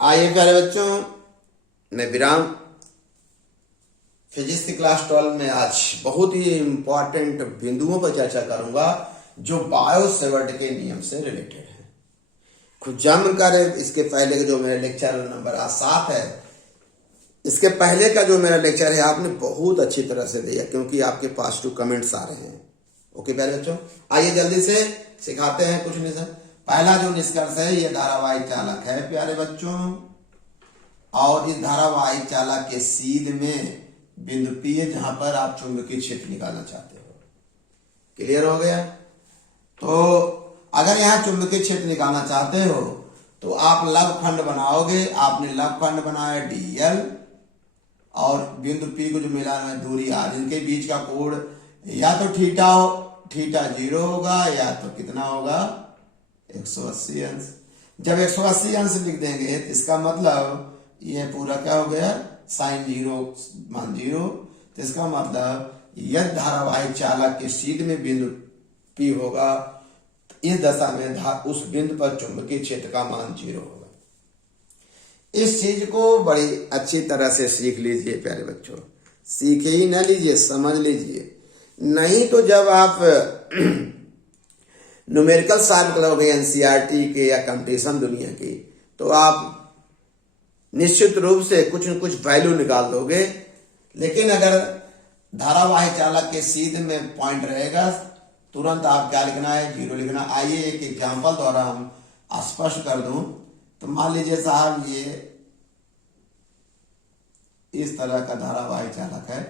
आइए प्यारे बच्चों, मैं विराम फिजिक्स की क्लास 12 में आज बहुत ही इंपॉर्टेंट बिंदुओं पर चर्चा करूंगा जो बायो सेवर्ट के नियम से रिलेटेड है। खुद जम कर इसके पहले का जो मेरा लेक्चर नंबर 7 है, इसके पहले का जो मेरा लेक्चर है आपने बहुत अच्छी तरह से दिया क्योंकि आपके पॉजिटिव कमेंट्स आ रहे हैं। ओके प्यारे बच्चों, आइए जल्दी से सिखाते हैं कुछ निष्कर्ष। पहला जो निष्कर्ष है ये धारावाही चालक है प्यारे बच्चों, और इस धारावाही चालक के सीध में बिंदु P है जहां पर आप चुंबकीय क्षेत्र निकालना चाहते हो। क्लियर हो गया? तो अगर यहां चुंबकीय क्षेत्र निकालना चाहते हो तो आप लघुखंड बनाओगे। आपने लघुखंड बनाया dl और बिंदु P को जो मिलान है दूरी r, इनके बीच का कोण या तो थीटा हो, थीटा 0 होगा या तो कितना होगा 180 अंश। जब 180 अंश लिख देंगे तो इसका मतलब ये पूरा क्या हो गया, साइन 0 मान 0। तो इसका मतलब यदि धारावाही चालक के सीध में बिंदु P होगा, इस दशा में उस बिंदु पर चुंबकीय क्षेत्र का मान 0 होगा। इस चीज को बड़ी अच्छी तरह से सीख लीजिए प्यारे बच्चों, सीखे ही न लीजिए, समझ लीजिए। नहीं तो जब आप न्यूमेरिकल सॉल्व करोगे एनसीईआरटी के या कंपटीशन दुनिया की, तो आप निश्चित रूप से कुछ न कुछ वैल्यू निकाल दोगे। लेकिन अगर धारावाही चालक के सीध में पॉइंट रहेगा, तुरंत आप क्या लिखना है, 0 लिखना। आइए एक एग्जांपल द्वारा हम स्पष्ट कर दूं। तो मान लीजिए साहब ये इस तरह का धारावाही चालक है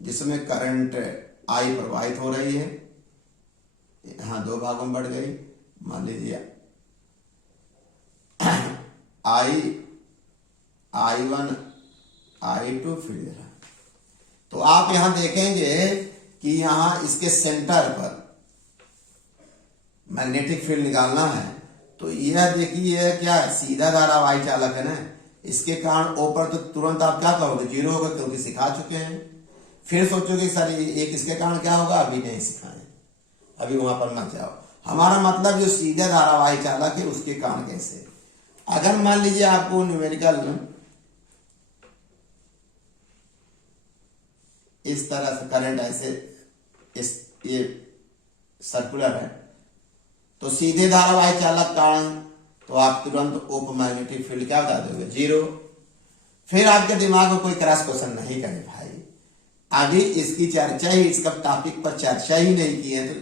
जिसमें करंट I प्रवाहित हो रही है। यहां 2 भागों में बढ़ गई। मान लीजिए I1 I2 फिर इधर। तो आप यहां देखेंगे कि यहां इसके सेंटर पर मैग्नेटिक फील्ड निकालना है। तो यह देखिए क्या सीधा धारावाही चालक है ना, इसके कारण ऊपर तो तुरंत आप क्या कहोगे 0 होगा क्योंकि सिखा चुके हैं। फिर सोचोगे सर एक इसके कारण क्या होगा, अभी नहीं सिखाए, अभी वहां पर मत जाओ। हमारा मतलब जो सीधा धारावाही चालक है उसके कारण कैसे। अगर मान लीजिए आपको न्यूमेरिकल इस तरह से करंट ऐसे ये सर्कुलर है, तो सीधे धारावाही चालक कारण तो आप तुरंत ओपन मैग्नेटिक फील्ड क्या बता दोगे 0। फिर आपके दिमाग में कोई क्रॉस क्वेश्चन नहीं करे भाई, अभी इसकी चर्चा ही, इसका टॉपिक पर चर्चा ही नहीं की है, तो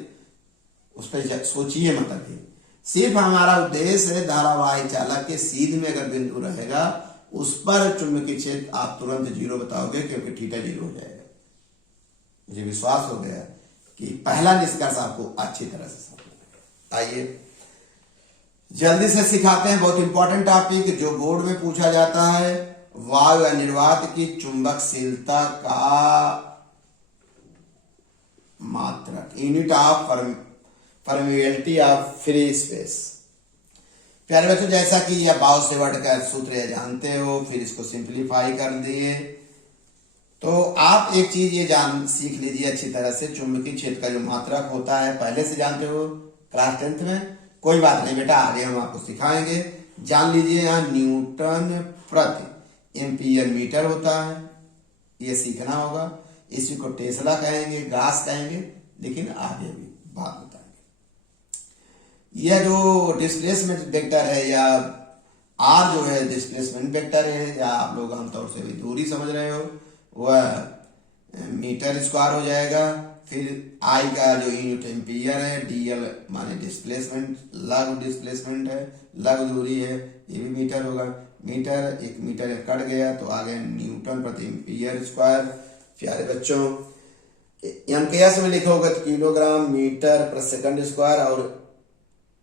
उस पर सोचिए मत। अभी सिर्फ हमारा उद्देश्य है धारावाही चालक के सीध में अगर बिंदु रहेगा उस पर चुंबकीय क्षेत्र आप तुरंत 0 बताओगे क्योंकि थीटा 0 हो जाएगा। मुझे विश्वास हो गया कि पहला निष्कर्ष आपको अच्छी तरह से समझ। आइए जल्दी से सिखाते हैं बहुत इंपॉर्टेंट टॉपिक जो बोर्ड में पूछा जाता है, वायु निर्वात की चुंबकशीलता का मात्रक, unit of permeability of free space. प्यारे बच्चों, जैसा कि यह बायो सेवर्ट का सूत्र है जानते हो, फिर इसको सिंप्लीफाई कर दिए। तो आप एक चीज ये जान सीख लीजिए अच्छी तरह से, चुंबकीय क्षेत्र का जो मात्रक होता है पहले से जानते हो क्लास 10th में। कोई बात नहीं बेटा, आगे हम आपको सिखाएंगे। जान लीजिए यहाँ न्यूटन प्रति एम्पियर मीटर होता है, ये सीखना होगा। इसी को टेस्ला कहेंगे, गास कहेंगे, लेकिन आगे भी बात बताएंगे। यह जो डिस्प्लेसमेंट वेक्टर है या आर जो है डिस्प्लेसमेंट वेक्टर है, या आप लोग आमतौर से भी दूरी समझ रहे हो, वह मीटर स्क्वायर हो जाएगा। फिर आई का जो यूनिट एम्पियर है, dl माने डिस्प्लेसमेंट, लघु डिस्प्लेसमेंट है, लघु दूरी है, ये भी मीटर होगा। मीटर, एक मीटर कट गया तो आ गया न्यूटन प्रति एम्पियर स्क्वायर। प्यारे बच्चों, एमकेएस में लिखोगे तो किलोग्राम मीटर प्रति सेकंड स्क्वायर और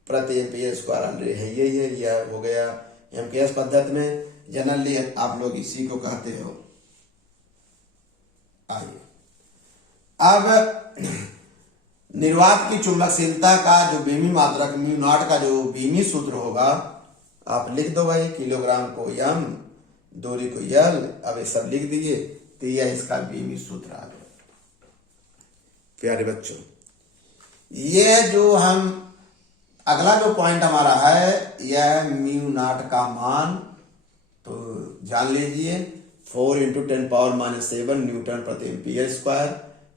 प्रति एम्पियर स्क्वायर ऑलरेडी है, यह हो गया एमकेएस पद्धति में। जनरली आप लोग इसी को कहते हो। आइए अब निर्वात की चुंबकशीलता का जो बीमी मात्रक म्यू नॉट का जो बीमी सूत्र होगा आप लिख दो भाई, किलोग्राम को m, दूरी को l। अब ये सब लिख दीजिए तो यह इसका बीमी सूत्र आ गया। प्यारे बच्चों, ये जो हम अगला जो पॉइंट हमारा है, यह म्यू नॉट का मान तो जान लीजिए 4 इंटू 10⁻⁷ न्यूटन प्रति एम्पीयर स्क्वायर।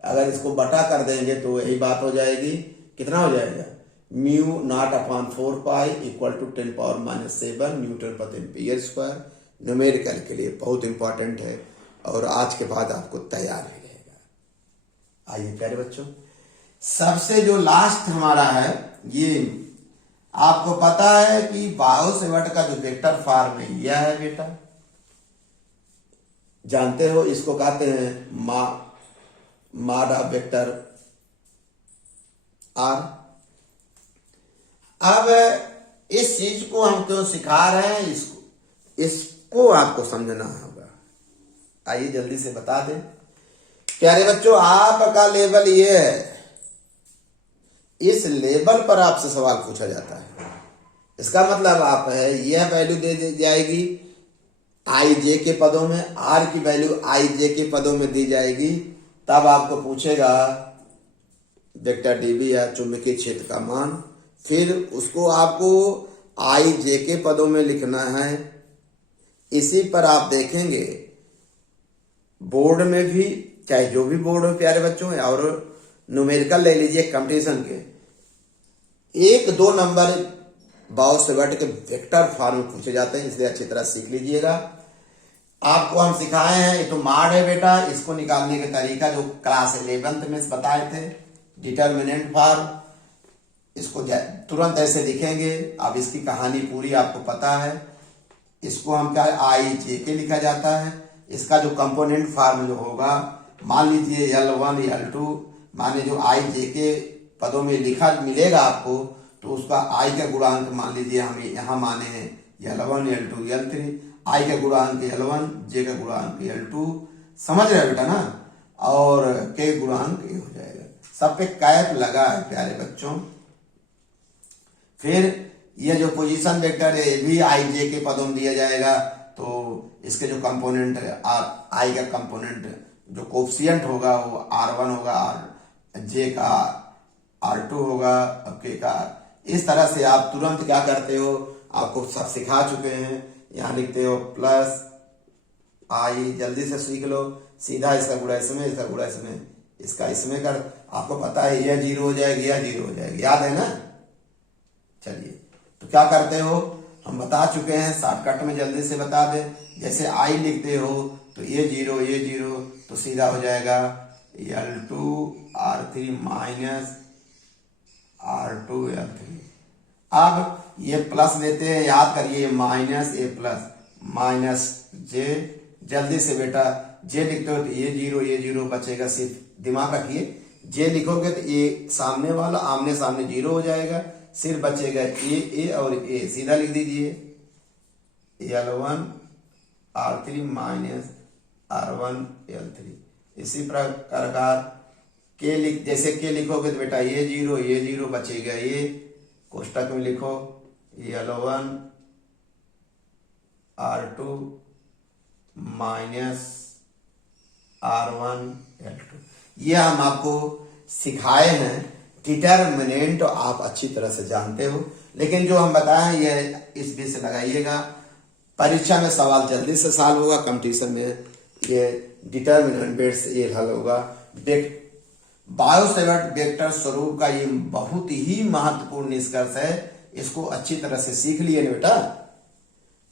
अगर इसको बटा कर देंगे तो यही बात हो जाएगी, कितना हो जाएगा, mu naught upon 4 pi equal to 10⁻⁷ newton प्रति एम्पीयर स्क्वायर। न्यूमेरिकल के लिए बहुत इंपॉर्टेंट है और आज के बाद आपको तैयार ही रहेगा। आइए प्यारे बच्चों, सबसे जो लास्ट हमारा है, ये आपको पता है कि बायो सेवर्ट का जो वेक्टर फॉर्म है यह है बेटा, जानते हो इसको कहते हैं माड ऑफ वेक्टर आर। अब इस चीज को हम क्यों सिखा रहे हैं, इसको आपको समझना होगा। आइए जल्दी से बता दें प्यारे बच्चों, आपका लेवल ये है, इस लेवल पर आपसे सवाल पूछा जाता है। इसका मतलब आप है यह वैल्यू दे दी जाएगी आई जे के पदों में, आर की वैल्यू आई जे के पदों में दी जाएगी, तब आपको पूछेगा वेक्टर डीबी या चुंबकीय क्षेत्र का मान, फिर उसको आपको आई जे के पदों में लिखना है। इसी पर आप देखेंगे बोर्ड में भी, चाहे जो भी बोर्ड हो प्यारे बच्चों, और न्यूमेरिकल ले लीजिए कंपटीशन के, 1-2 नंबर बायो सेवर्ट के वेक्टर फॉर्म पूछे जाते हैं, इसलिए अच्छी तरह सीख लीजिएगा। आपको हम सिखाए हैं, ये तो माड है बेटा, इसको निकालने का तरीका जो क्लास 11th में बताए थे, डिटर्मिनेंट फॉर्म, इसको तुरंत ऐसे लिखेंगे। अब इसकी कहानी पूरी आपको पता है। इसको हम क्या, आई जे के लिखा जाता है। इसका जो कंपोनेंट फॉर्म जो होगा, मान लीजिए L1 L2, माने जो आई जे के पदों में लिखा मिलेगा आपको, तो उसका आई का गुणांक मान लीजिए हम यहाँ माने हैं L1 L2 L3, आई का गुणांक L1, जे का गुणांक L2, समझ रहे बेटा ना, और के गुणांक ये हो जाएगा। सब पे कैप लगा है प्यारे बच्चों। फिर ये जो पोजीशन वेक्टर है ये भी आई जे के पदों में दिया जाएगा, तो इसके जो कंपोनेंट आई का कंपोनेंट जो कोफिशिएंट होगा वो R1 होगा, जे का R2 होगा, के का। इस तरह से आप तुरंत क्या करते हो, आपको सब सिखा चुके हैं। यहाँ लिखते हो प्लस आई, जल्दी से सीख लो, सीधा इसका गुणा इसमें, इसका गुणा इसमें, इसका इसमें कर, आपको पता है यह 0 हो जाएगी, यह 0 हो जाएगी, याद है ना। चलिए तो क्या करते हो, हम बता चुके हैं, शॉर्टकट में जल्दी से बता दें। जैसे आई लिखते हो तो ये 0 ये 0, तो सीधा हो जाएगा L2 R3 minus R2 L3। अब ये प्लस लेते हैं, याद करिए माइनस ए प्लस माइनस जे, जल्दी से बेटा जे लिखते हो तो ये 0 बचेगा, सिर्फ दिमाग रखिए, जे लिखोगे तो ये सामने वाला आमने सामने 0 हो जाएगा, सिर्फ बचेगा ए और ए, सीधा लिख दीजिए L1 R3 minus R1 L3। इसी प्रकार के जैसे के लिखोगे तो बेटा ये 0 बचेगा, ये कोष्टक में लिखो L1 R2 minus R1 L2। ये हम आपको सिखाए हैं। डिटर्मिनेंट आप अच्छी तरह से जानते हो, लेकिन जो हम बताएं ये इस बीच से लगाइएगा, परीक्षा में सवाल जल्दी से सॉल्व होगा, कंपटीशन में ये डिटर्मिनेंट बेट से ये हल होगा। बायो सेवर्ट वेक्टर स्वरूप का ये बहुत ही महत्वपूर्ण निष्कर्ष है, इसको अच्छी तरह से सीख लिए ना बेटा।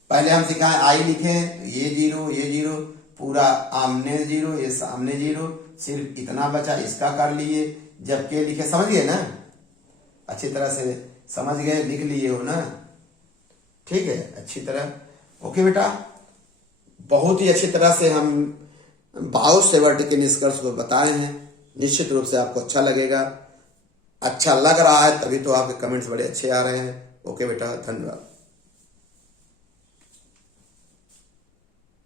पहले हम सिखाएं आई लिखें तो ये 0 पूरा आमने 0, ये सामने 0, सिर्फ इतना बचा, इसका कर लिए। जब के लिखे समझ गए ना, अच्छी तरह से समझ गए, लिख लिए हो ना, ठीक है अच्छी तरह। ओके बेटा, बहुत ही अच्छी तरह से हम बायो सेवर्ट के निष्कर्ष को बताए हैं, निश्चित रूप से आपको अच्छा लगेगा। अच्छा लग रहा है तभी तो आपके कमेंट्स बड़े अच्छे आ रहे हैं। ओके बेटा, धन्यवाद।